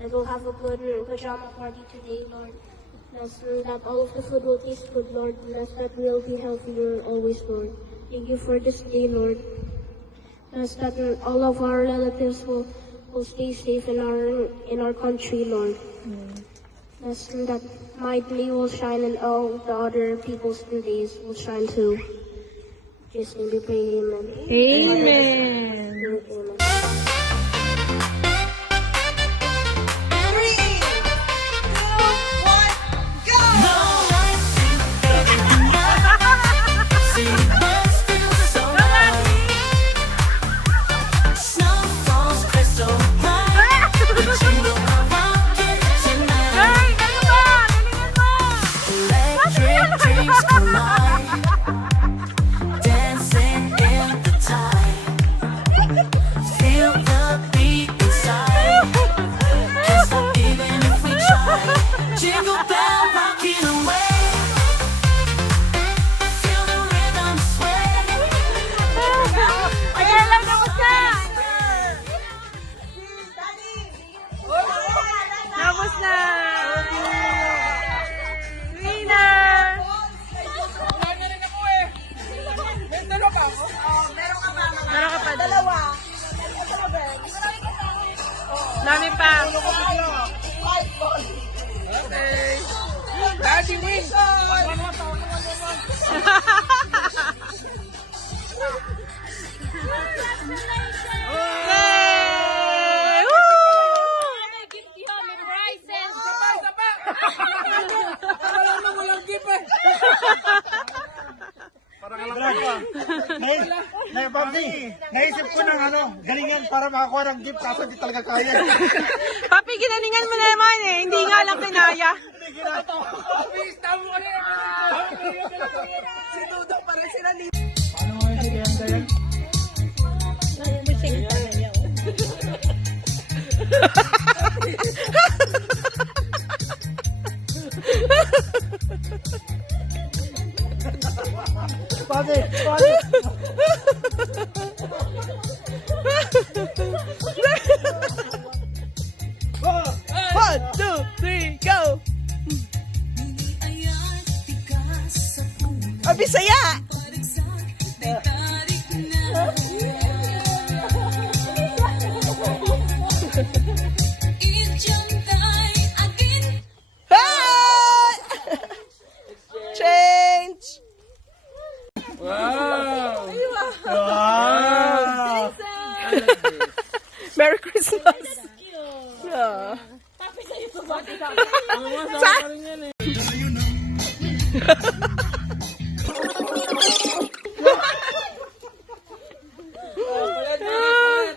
And we'll have a good pajama party today, Lord. Bless that all of the food will taste good, Lord. Bless that we'll be healthier always, Lord. Thank you for this day, Lord. Bless that all of our relatives will stay safe in our country, Lord. Bless that my day will shine and all the other people's days will shine too. Just name we pray, amen. Amen. Amen. Dami pa. Okay. Daddy wins. Yay! Woo! Walang gift eh. Parang alam ko Naisip ko ng galingan para makakuha ng gift kaso di talaga kaya. Papi, ginalingan mo naman eh. Hindi nga lang kinaya. Si Dudo pa rin sila ni. Paano nga hindi kaya yan? Bakit? One, two, three, go! Abi, saya! Change! Wow. Wow! Merry Christmas! Yeah.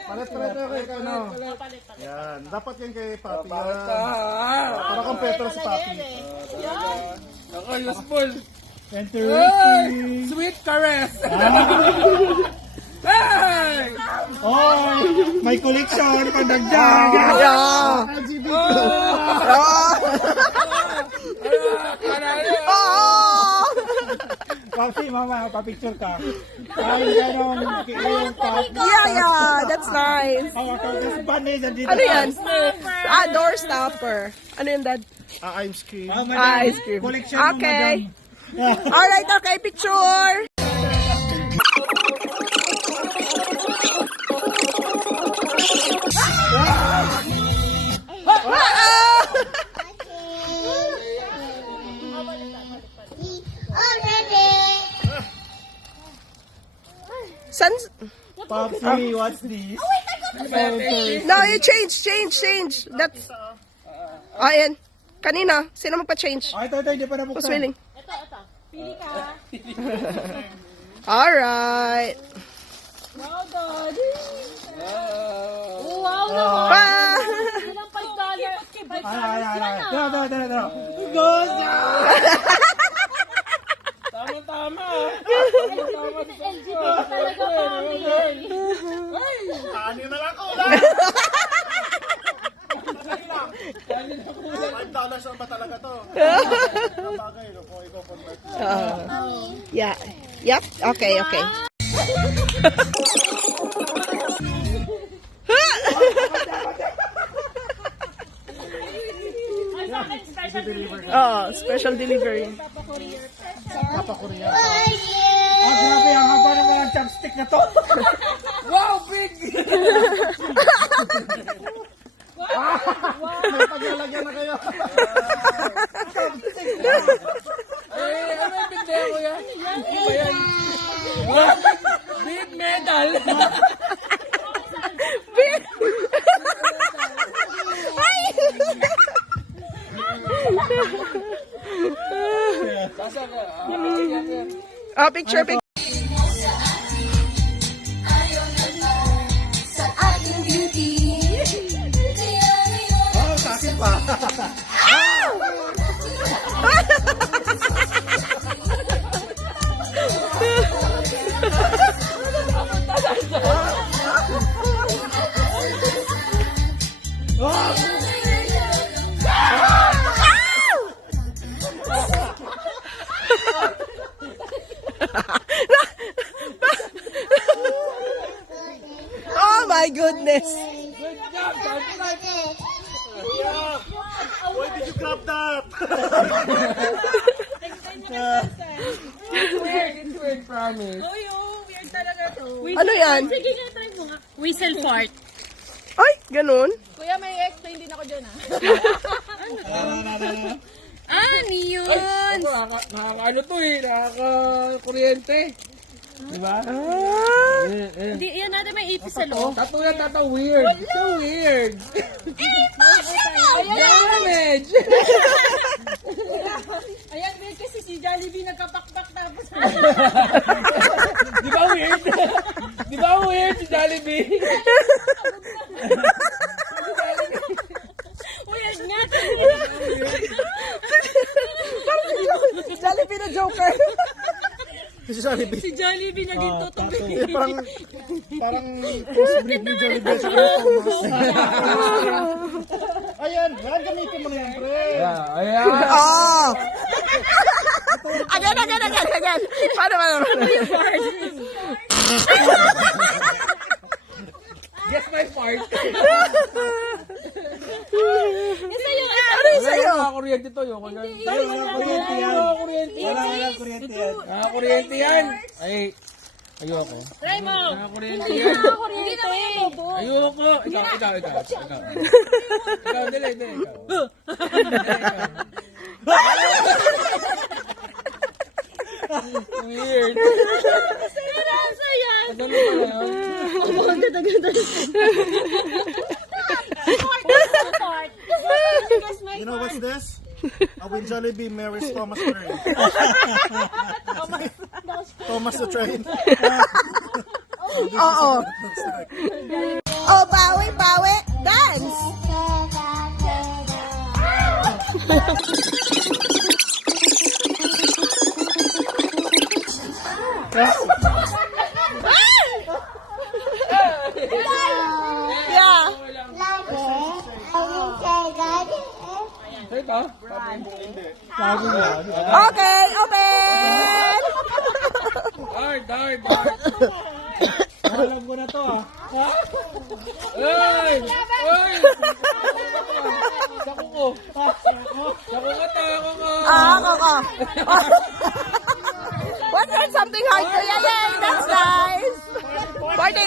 Palit-palit na kay Yan. Dapat yan kay Papi. Bakit ka? Para kompleto si Papi. Ako, useful. Interesting. Sweet caress. Hey! Oh, may collection pandagdag. Yeah. LGBT. Papi, mama, papicture ka. Ay, ganun. Yung Papi. Yeah, that's nice. Tapos bandage nandito. Ano yan? Door stopper. Ano yun, Dad? Ice cream. Ice cream. Collection mo, Okay. madam. Alright, okay, picture! Sans? Papi, what's this? No, you change. That's... Ayan. Kanina, sino magpa-change? Ay, ito, hindi pa nabuksan. Who's willing? Pili ka. Alright. Wow, Daddy! Wow. Wow naman! Pa! Ilang $5? $5 Ay. yan ah! Ito. Goes! Tama-tama. LGBT talaga kami! Ano na lang ko? $5 ba talaga to? Bagay, kung i-convert. Yeah. Yep. Okay. i-deliver ka. Oo, special delivery. Papa Korea. Ah, grabe, ang haba ng mga chopstick na to. Wow, big! May paglalagyan na kayo. Ay, ano yung bigay ko yan? Ano ba yan? Wow, big medal! Sasa ka? Oh, picture, picture. Oh, sa akin pa. Oh my goodness. Why did you grab that? It's weird, promise. Uy, oh, weird talaga to. Ano yan? Sige nga, try mo nga. Whistle fart. Ay, ganun. Kuya, may explain din ako dyan, Ano yun? Nakaka-ano to eh, nakaka-kuryente. Diba? Ah. Hindi, yan natin may ipis sa loob. Tato yan, tato, weird. So weird. Damage! Ayan, weird kasi si Jollibee nagkapakpak tapos. Di ba weird? Di ba weird si Jollibee? Weird nga. Jollibee na Joker. Si Jollibee. Si Jollibee naging totoo. Parang crossbreed ni Jollibee sa Thomas. Ayan, gamitin mo na yan, pre. Ayan. Oh. Again. Paano? Guess my fart. Ano yung sa'yo? Nakaka-kuryente to. Yung Kuryente yan. Wala kuryente yan. Nakaka-kuryente yan. Ay, ayoko. Try mo. Nakaka-kuryente yan. Hindi naman yung bobo. Ayoko. Ikaw. Ikaw, dili. Weird. Nasa yan. Ano ba yun? Ang ganda-ganda. Fart. You know what's this? When Jollibee marries Thomas the Train. Thomas the Train. Oo. Oh, bawi. Dance. Yeah. Ito? Okay, open. Hard. Alam ko na to ah. Ay! Sako ko. Koko. What's that? Something hard. Yay, that's nice. Party.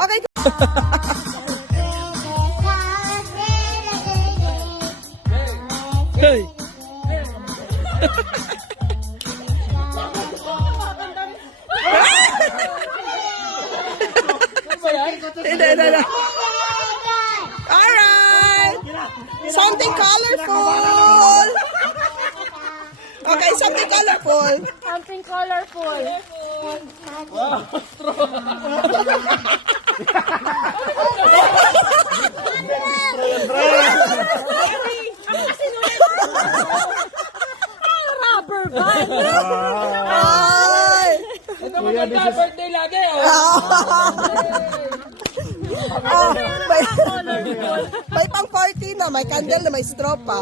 Okay. Hey. Hindi. Alright. Something colorful. Okay, something colorful. Something colorful. Rubber band. Ay. Ito maganda, birthday lagi. May pang party na, may candle na, may straw pa.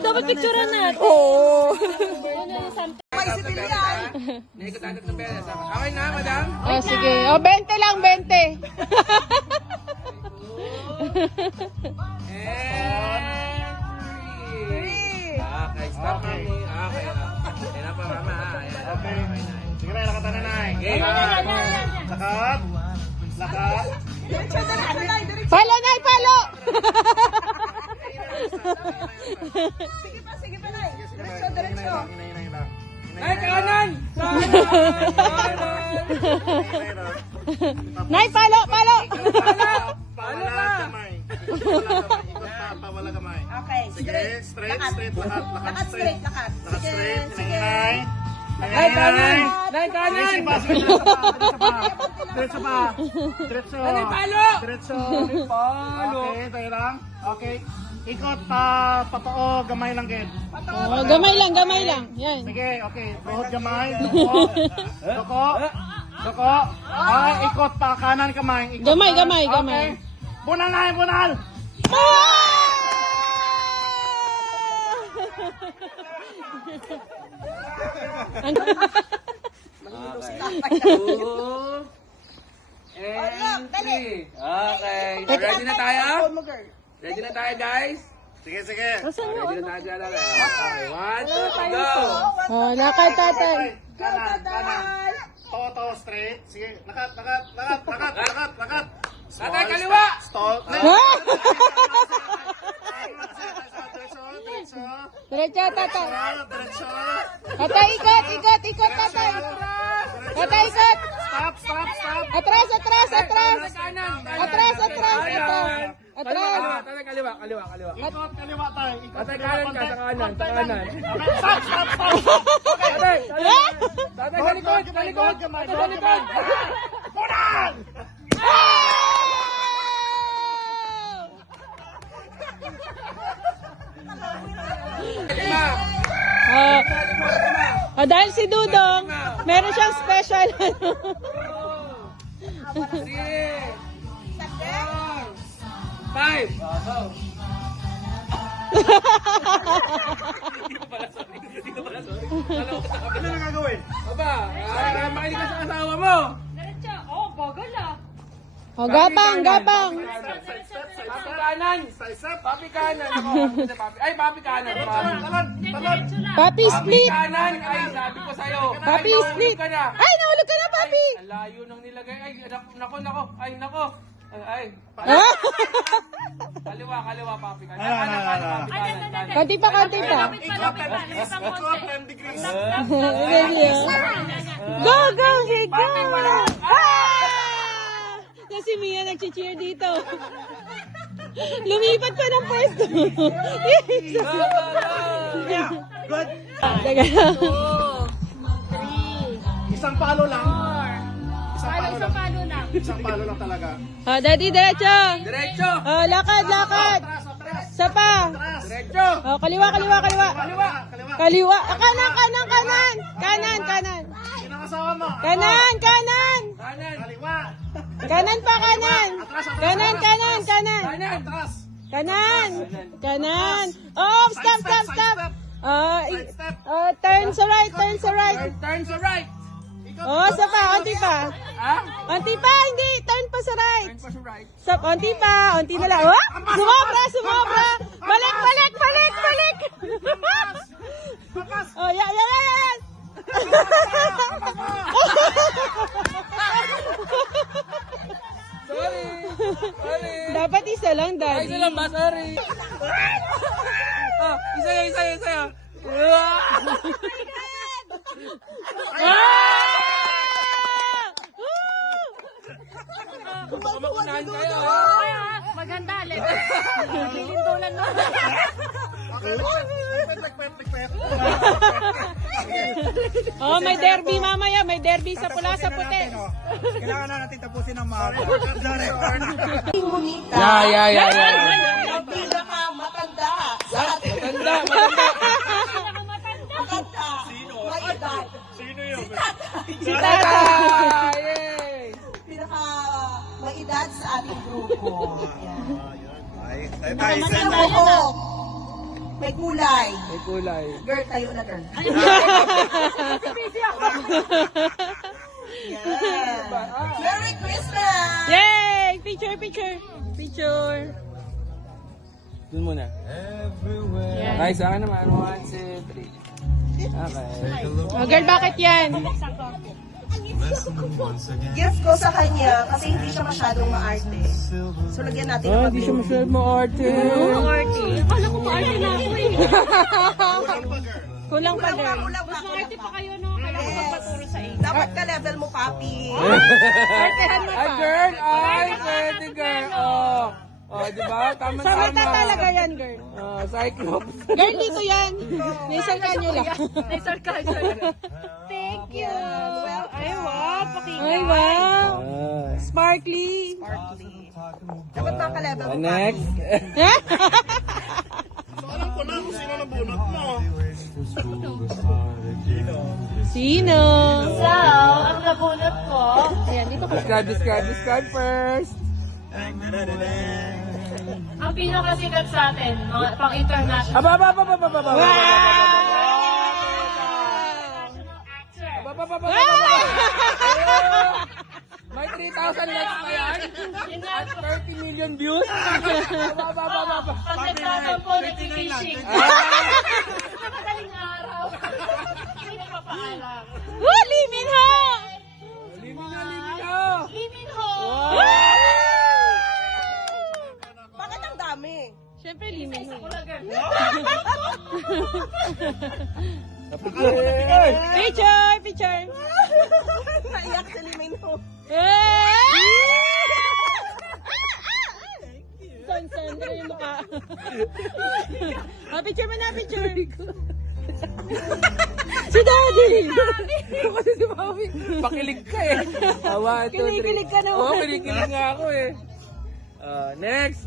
Dapat picturean natin. Oo. Ano yung something? May sibilyan. Okay na, madam? Oh, sige. Oh, 20 lang, 20. Okay, stop mommy. Okay. Ayan na pa mama. Okay. Sige na, lakad na, Nay. Okay. Lakad. Lakad. Palo, Nay, palo! Ay, kanan! Nay, palo, palo! Pawala kamay. Pawala kamay. Okay, Sige, straight, lakad. Lakad straight, lakad. Lakad straight. Nay. Ay, kanan! Nay, kanan! Diretso pa. Diretso. Ay, palo! Diretso. Palo! Okay, tayo lang. Okay. Ikot pa, patoo, gamay lang, Ken. Oh, gamay lang. Yan. Sige, okay. Buhod gamay, duko. Duko. Ay, ikot pa, kanan kamay. Ikot Gamay, pa. gamay, gamay. Okay. Bunal na, bunal! Two. And three. Okay. Ready na tayo? Ready na tayo, guys? Sige, sige. Ready na tayo dyan. Okay. 1, 2, go! Oh, lakad, tatay. Kanan. To, straight. Sige, lakad. Tatay, kaliwa! Stall. Ah! Diretso. Diretso, tatay. Diretso. Tatay, ikot, tatay. Tatay, ikot. Stop. Atras. Kanan! Atras. Atras. Tatay, kaliwa. Ikot, kaliwa tayo. Ikot, Tatay, kaliwa, kanan ka, konti. sa kanan. Okay, stop. Tatay, kalikod! Buhod gamay. Bunal! Lima! Dahil si Dudong, meron siyang special. 3, 4, 5. Ano na gagawin? Aba, makinig ka sa asawa mo. Oh, gapang. Papi kanan. Papi kanan. Ay, papi kanan. Papi Papi split. kanan. Ay, sabi ko sa'yo. Papi Ay, split. ka na. Ay, nahulog ka na, papi. Ang layo nang nilagay. Ay, nako. Ay, nako. Ay, Ah! kaliwa, papi kanan. Ay, Papi kanan. Konti pa. Ikot 10 degrees. Go, hey, go! Ah! Yan si Mia nag-cheer dito. Lumipat pa ng pwesto. Good. Teka. Isang palo lang. Isang palo lang talaga. Oh, daddy, diretso. Diretso. Oh, lakad. Atras. Isa pa. Diretso. Oh, kaliwa. Kaliwa. Ah, kanan. Sino ang asawa mo? Kanan. Kanan. Kaliwa. Kanan pa. Kanan. Atras. Kanan. Oh, stop. Oh, turn sa right. Turn to right. Oh, isa pa, onti pa. Ha? Onti pa, hindi. Turn pa sa right. Turn pa sa right. Stop, onti na lang. Oh, sumobra. Balik. Oh, yan. Sorry. Dapat isa lang, Ay, daddy. isa lang ba? Sorry. Isa yan. Baka makunahan kayo. Maganda, lilindulan mo. Okay, pet. Oh, may derby mamaya. May derby sa pula sa puti. Kailangan na natin tapusin ang mga. Yeah. Pinakamatanda sa ating Maganda. maganda. May edad. Sino yun? Si Tata! Yay! Pinaka may edad sa ating grupo. Tayo. May buhok. May kulay. May kulay. Girl, tayo na girl. Yeah. Merry Christmas! Yay! Picture. Dun muna. Okay, sa akin naman. 1, 2, 3. Okay. Oh, girl, bakit yan? Gift ko sa kanya kasi hindi siya masyadong maarte. So, lagyan natin ng Hindi siya masyadong maarte. Akala ko maarte na ako eh. Kulang pa, girl. Kulang pa. Maarte pa kayo, no? Kailangan magpaturo sa inyo. Dapat ka level mo, papi. Artehan mo Ay, pa. girl! Ay, pwede, girl! Oh, di ba? Tama-tama. Sa mata talaga yan, girl. Cyclops. Girl, dito yan. Nisarkan nyo lang. Naisarkan. Thank you. Ay, wow. Ay, wow. Sparkly. Dapat ba ka level mo, papi? Next. Alam ko na kung sino nabunot mo. Sino? So, ang nabunot ko, Ayan, dito ko. Discard first. ang pinakasikat sa atin, mga pang-international Aba. May 3,000 likes pa yan. At 30 million views. Aba. Konsekrado po nag-fishing. Madaling araw. Hindi na papaalam. Limin ho! Limin ho! Bakit ang dami? Siyempre, limin ho. Picture! Naiyak si Limino. San, ano yung mukha? Picture mo na, picture. Si Daddy! Kasi si Mami, pakilig ka eh. 1, 2, 3. Kinikilig ka naman. Oo, kinikilig nga ako eh. Next.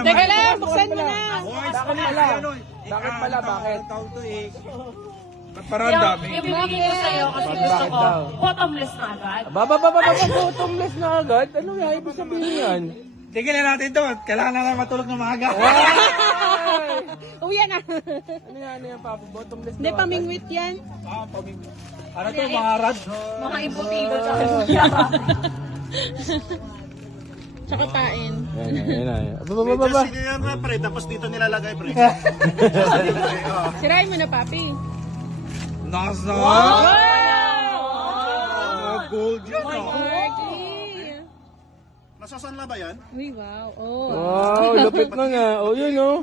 Teka lang, buksan mo na. Bakit pala? Bakit? Yung ibibigay ko sa'yo kasi gusto ko, bottomless na agad. Bottomless na agad? Ano yung ibig sabihin yan? Tigil na natin ito. Kailangan na matulog ng maaga. Uwi na. Ano yan, Papi? Bottomless Hindi, na agad? pamingwit yan. Ano to, mga rad? Mga ibo-ibo sa kanya. Tsaka pain. Yan. Aba. Sino yan, pre? Tapos dito nilalagay, pre. Sirain mo na, papi. Nasa! Gold yun, Sparkly. Nasasan na ba yan? Uy, wow. Oh. Wow, lupit nun ah. Oh, yun oh.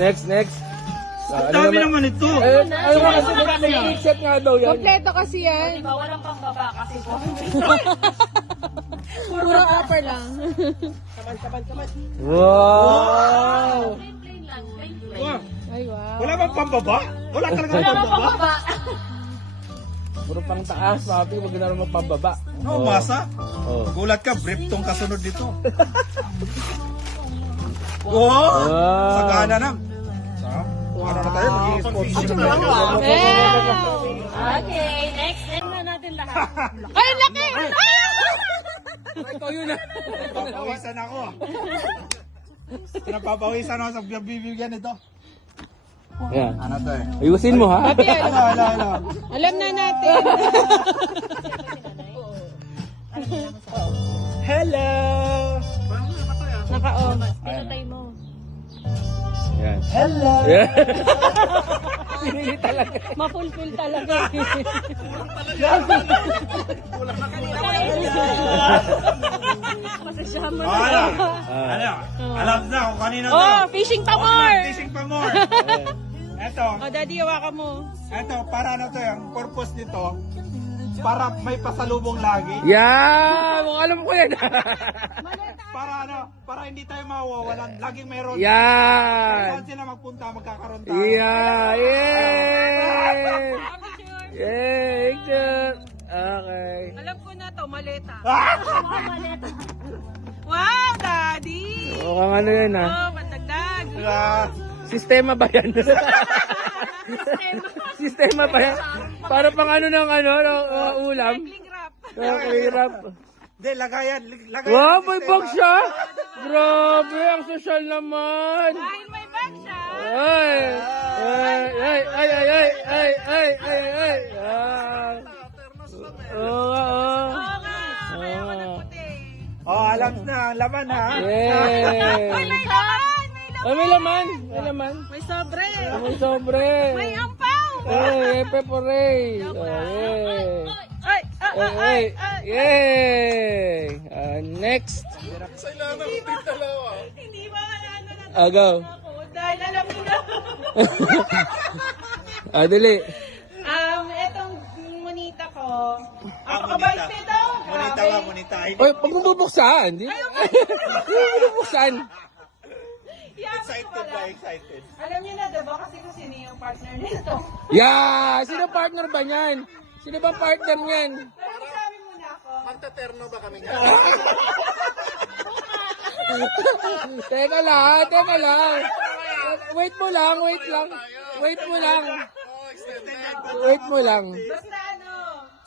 Next. Dami naman ito. Ano ba kasi next nga daw yan? Kompleto kasi yan. Diba, walang pambaba kasi po. Puro upper lang. Wow! Plain lang, plain. Ay, wow. Wala bang pambaba? Wala talaga Wala nang pambaba? pambaba. Puro pang taas, Papi. Huwag na rin magpababa. No, masa. Oh. Gulat ka, brief tong kasunod dito. Wow! Sagana na. Ano na tayo? Magiging sponsorship na lang. Okay, next na natin lahat. Ay, ang laki! Ikaw yun ah. Napapawisan ako. Napapawisan ako sa bibigyan nito. Yan. Ano to eh? Ayusin mo ha. Papi, Ano? alam na natin. Hello! Naka-on. Pinatay mo. Yan. Hello! Yan. Pinili talaga. Ma-fulfill talaga. Alam na kung kanino to. Oh, fishing pa more. Fishing pa more. Eto, Oh, daddy, hawakan mo. para ano to yung purpose nito, para may pasalubong lagi. Yan. Mukhang alam ko yan. Para hindi tayo mawawalan. Laging mayroon. Yan. Saan sila magpunta, magkakaroon tayo. Yeah. Yay. Yay. Good. Okay. Alam ko na to, maleta. Ah! Wow, daddy! Mukhang ano yan ah. Oh, matagdag. Ah, Sistema ba yan? Sistema ba yan? Para pang ano ng ulam? Cling wrap. Clear up. Hindi, lagayan. Wow, may bag siya? Grabe, ang social naman. Dahil may bag siya. Ay! Ay! Oo. Oo nga. Pareho ka ng puti. Oh, balance na ang laman ha. Yay! May laman! Oh, may laman. May laman. May sobre! Oh, may sobre. May ampaw! Hey, Peporay. Oh, yay. Ay! Hey, yay. Next. Hindi ba ano na Go. ako? Dahil alam mo na. Dali. Etong monita ko. Kapabait nito. Monita ba, monita? Oy, pag mo bubuksan. Hindi mo bubuksan. Excited ba? Excited. Alam niyo na, diba? Kasi kung sino yung partner nito. Yeah! Sino partner ba niyan? Sino ba partner niyan? Pero sabi mo na ako. Magtaterno ba kami nga? Teka lang. Wait mo lang. Wait mo lang. Basta ano,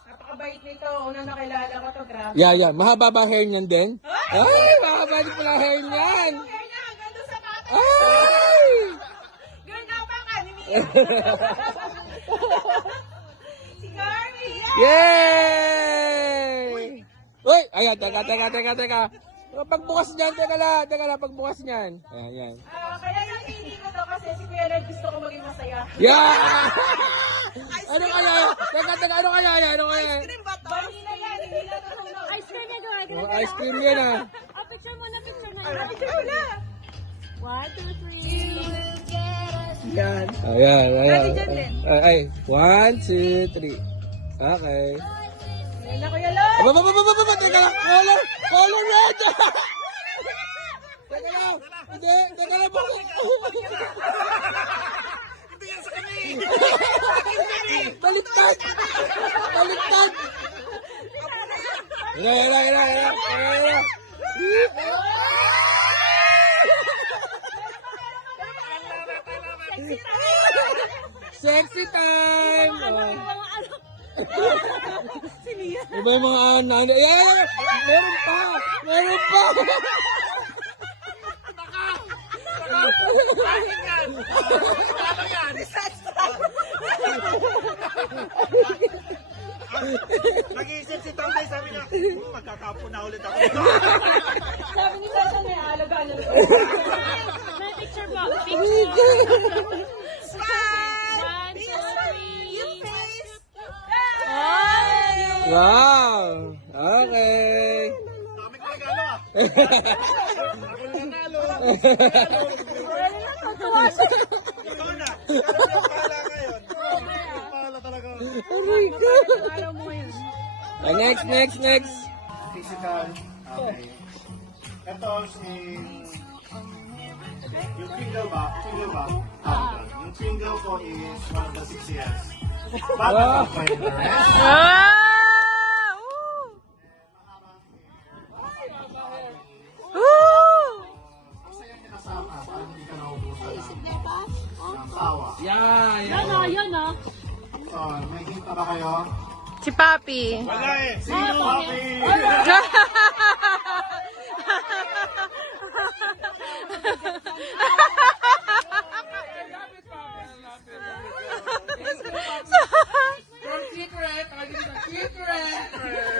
napakabait nito. Unang nakilala ko to, grabe. Yeah. Mahaba ba hair niyan din? Ay, mahaba din pala hair niyan. Kaya niya, hanggang doon sa pata. Ay! Girl, napang ka ni Mia. Si Carmi. Yay! Uy! Ayan, teka. Pagbukas niyan, teka lang, pagbukas niyan. Ayan. Kaya napili ko to kasi si Kuya Red gusto ko maging masaya. Yeah! Ano kaya? Teka, ano kaya yan? Vanilla yan, hindi na to sunog. Ice cream na gawin. Oh, ice cream yan ah. Picture mo na. Picture mo na. 1, 2, 3. Ayan. Ay, 1, 2, 3. Okay. Ayun na, Kuya Lord. Aba, teka lang. Color red! Teka lang. Hindi, teka lang. Baliktad! Ayan. Sexy time! Iba yung mga anak. Yeah! Meron pa! Nag-iisip si Tatay, sabi niya, magkakapo na ulit ako. Sabi ni Tata may alagaan na. May picture po. Wow! Okay. Dami ko regalo ah. Ako nanalo. Ikaw na. Ano yung pala ngayon? Pala talaga. Aray ko. Next. Physical. Okay. Ito si... Yung finger ba? Yung finger ko is one of the 6 years. Bata pa yung the rest. Masaya niya kasama para hindi ka naubusan ng tawa. Yan o. So, may hint na ba kayo? Si Papi. Wala eh. Sino? Papi!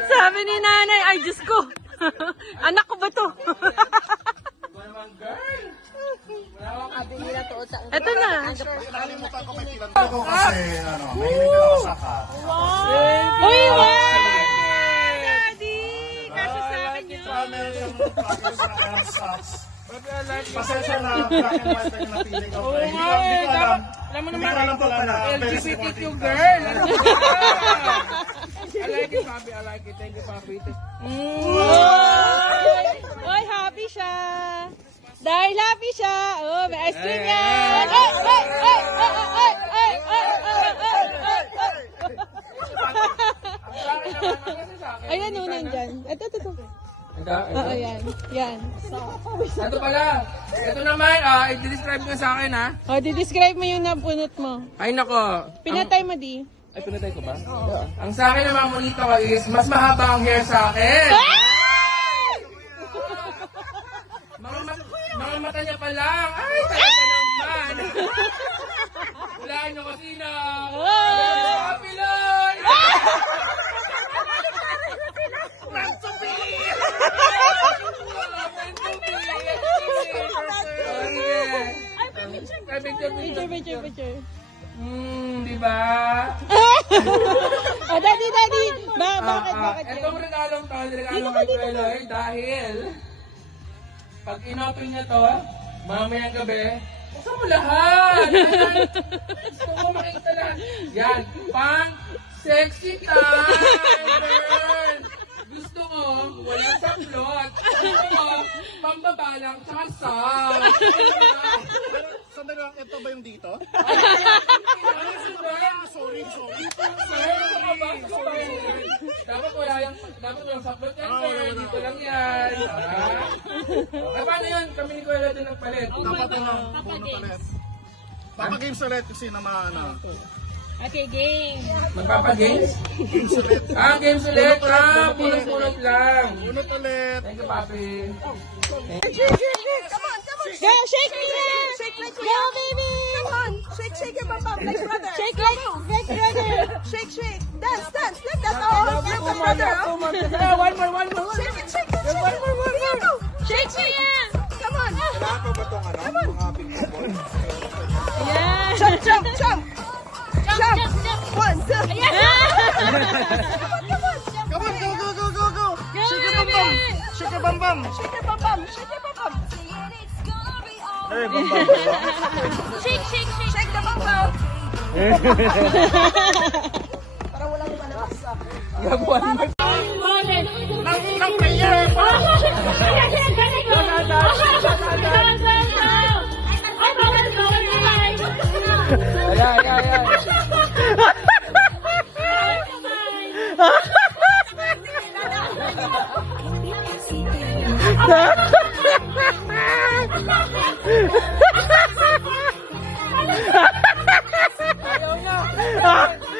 Sabi ni nanay, ay Diyos ko. Anak ko ba to? Ito na. Nakalimutan ko may kilan ko kasi may hiling ka na kasaka. Uy, Daddy! Kasi sa akin yun. Meron siyang package na air socks. Pasensya na, black and white ang napili ko. Oo nga eh. Alam mo naman, alam pala na LGBTQ girl. I like it, Papi. I like it. Thank you, Papi. Oy, happy siya. Dahil happy siya. Oh, may ice cream yan. Ayan, nandyan. Ito. Oo, yan. Ito pala. Ito naman, i-describe mo sa akin, ha? O, di-describe mo yung napunot mo. Ay, nako. Pinatay mo, di? Ay, pinatay ko ba? Oo. Ang sa akin naman, monito ko is, mas mahaba ang hair sa akin. Mga mata niya pa lang. Ay, talaga naman. Hulaan niyo kung sino. Happy Lord! picture. Di ba? Oh, daddy. Bakit? Itong regalong to, regalo kay Kuya Lloyd dahil pag inopen niya to, mamayang gabi, gusto mo lahat! Gusto mo makita lahat. Yan, pang sexy time! Gusto ko, walang saplot. Gusto ko, pambabalang, tsaka soft. Sandali lang, ito ba yung dito? Sorry. Dapat walang saplot yan, girl. Dito lang yan. Paano yun? Kami ni Kuya Lloyd nagpalit. Dapat lang, Papa Games ulit kasi na maana. Okay, game. Magpapagames? Games ulit. Games ulit. Punot-punot lang. Unot ulit. Thank you, Papi. Go, shake me here. Shake like Go, baby. Come on. Shake your bum bum like brother. Shake like brother. Shake. Dance. Like that. Oh, like my brother. One more. Shake it. One more. Shake me here. Come on. Yeah. Jump. 1, 2. Come on, go. Shake your bum bum. Shake your bum bum. Hey, bum bum. Shake the bum bum. Parang walang lumalabas ah. Ng player. Ayan.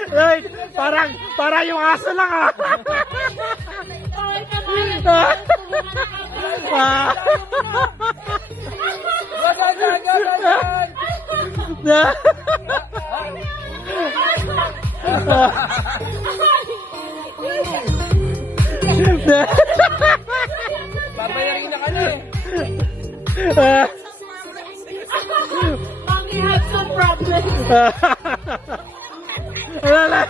Lloyd, parang yung aso lang ah. Babayarin na ka na eh. Mommy has some problems. Wala.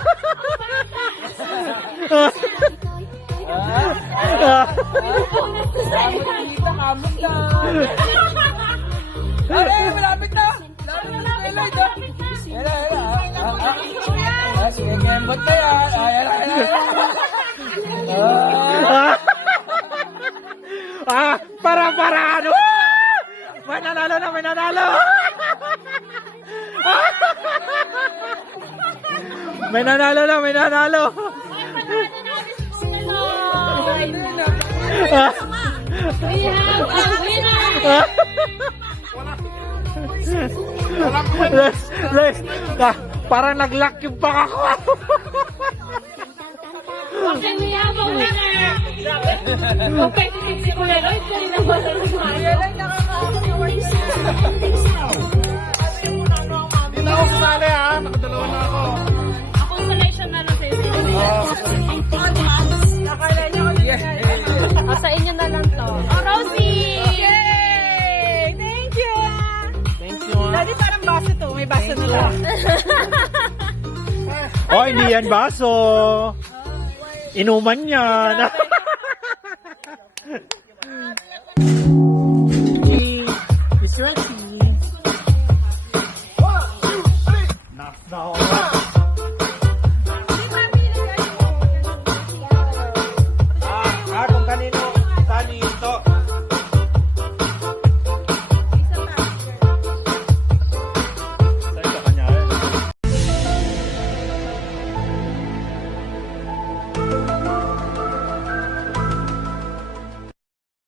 Kamot na. Malapit na. Sige, kembot na yan. Para ano? May nanalo. May nanalo. We have a winner. Parang nag-lock yung paka ko. Okay, we have a winner. Competitive si Kuya Lloyd. Kanina ba na nagmaya? Hindi na ako sasali ha. Nakadalawa na ako. Ako selection na lang sa inyo. Sa inyo na lang to. Oh, Rosie! Yay! Thank you! Daddy, parang baso to. May baso nila. Oh, hindi yan baso. Inuman yan. It's Rosie. Kung kanino tani ito. Sa ito kanya.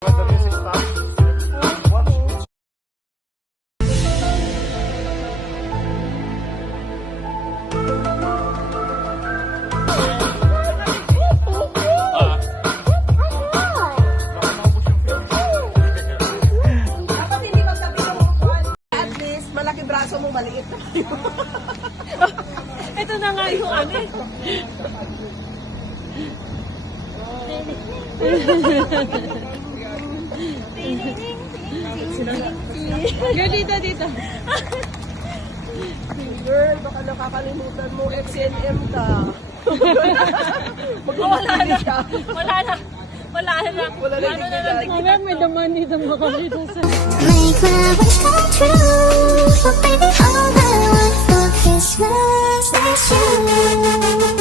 When the music stops, watch. Dapat hindi magtabi ng upuan. At least, malaki braso mo, maliit na kayo. Ito na nga yung ano. Girl, dito. Girl, baka nakakalimutan mo, XNM ka. Wala na. Wala na. Wala na. Wala na Ano na lang. dignidad. May damani kami sa... Make my wish come true. Oh baby, all I want for Christmas is you.